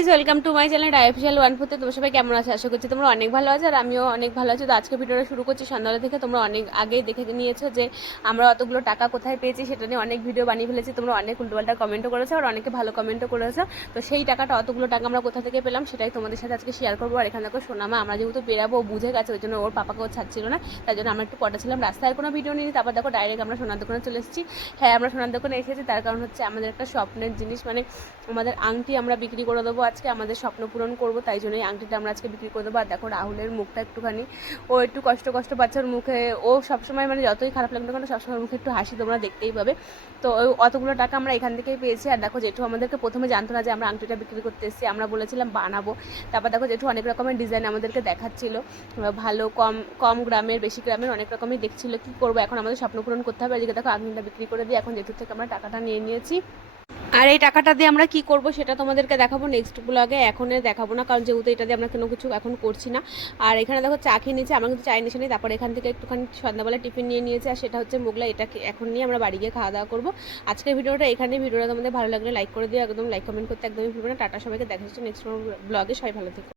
Guys, welcome to my channel official 1 তোমরা সবাই কেমন আছো? আশা করছি তোমরা অনেক ভালো আছো আর আমিও অনেক ভালো আছি। তো আজকে ভিডিওটা শুরু করছি সন্ধ্যাবেলা থেকে। তোমরা অনেক আগেই দেখে নিয়েছো যে আমরা অতগুলো টাকা কোথায় পেয়েছি, সেটা নিয়ে অনেক ভিডিও বানিয়ে ফেলেছি। তোমরা অনেক উল্টোপাল্টা কমেন্টও করেছো আর অনেকে ভালো কমেন্টও করেছো। তো সেই টাকাটা, অতগুলো টাকা আমরা কোথা থেকে পেলাম সেটাই তোমাদের সাথে আজকে শেয়ার করবো। আর এখানে দেখো সোনামা, আমরা যেহেতু বেরাবো বুঝে গেছে, ওই জন্য ওর পাপাকেও ছাড়ছিল না, তাই জন্য আমরা একটু পটা ছিলাম, রাস্তায় কোনো ভিডিও নিই। তারপর দেখো ডাইরেক্ট আমরা সোনার দোকানে চলে এসেছি। হ্যাঁ, আমরা সোনার দোকানে এসেছি, তার কারণ হচ্ছে আমাদের একটা স্বপ্নের জিনিস, মানে আমাদের আংটি আমরা বিক্রি করে দেবো আজকে, আমাদের স্বপ্ন পূরণ করবো, তাই জন্য এই আংটিটা আমরা আজকে বিক্রি করে দেবো। আর দেখো রাহুলের মুখটা একটুখানি, ও একটু কষ্ট কষ্ট পাচ্ছে ওর মুখে। ও সবসময়, মানে যতই খারাপ লাগবে কেন, সবসময় মুখে একটু হাসি তোমরা দেখতেই পাবে। তো ওই অতগুলো টাকা আমরা এখান থেকেই পেয়েছি। আর দেখো জেঠু আমাদেরকে প্রথমে জানতো না যে আমরা আংটিটা বিক্রি করতে এসেছি, আমরা বলেছিলাম বানাবো। তারপর দেখো জেঠু অনেক রকমের ডিজাইন আমাদেরকে দেখাচ্ছিল, ভালো কম কম গ্রামের বেশি গ্রামের অনেক রকমই দেখছিল। কী করবো, এখন আমাদের স্বপ্ন পূরণ করতে হবে। এদিকে দেখো আংটিটা বিক্রি করে দিয়ে এখন জেঠুর থেকে আমরা টাকাটা নিয়ে নিয়েছি। আর এই টাকাটা দিয়ে আমরা কি করব সেটা তোমাদেরকে দেখাবো নেক্সট ব্লগে, এখন দেখাবো না, কারণ যেহেতু এটা দিয়ে আমরা কোনো কিছু এখন করছি না। আর এখানে দেখো চা খেয়ে নিয়েছি, আমার কিন্তু চাই নিশে নেই। তারপর এখান থেকে একটুখানি সন্ধ্যাবেলা টিফিন নিয়ে নিয়েছি, আর সেটা হচ্ছে মোগলাই। এটা এখন নিয়ে আমরা বাড়ি গিয়ে খাওয়া দাওয়া করবো। আজকের ভিডিওটা এখানে। ভিডিওটা তোমাদের ভালো লাগলে লাইক করে দিও, একদম লাইক কমেন্ট করতে একদমই ভুলবে না। টাটা, সবাইকে দেখা হচ্ছে নেক্সট ব্লগে। সবাই ভালো থেকো।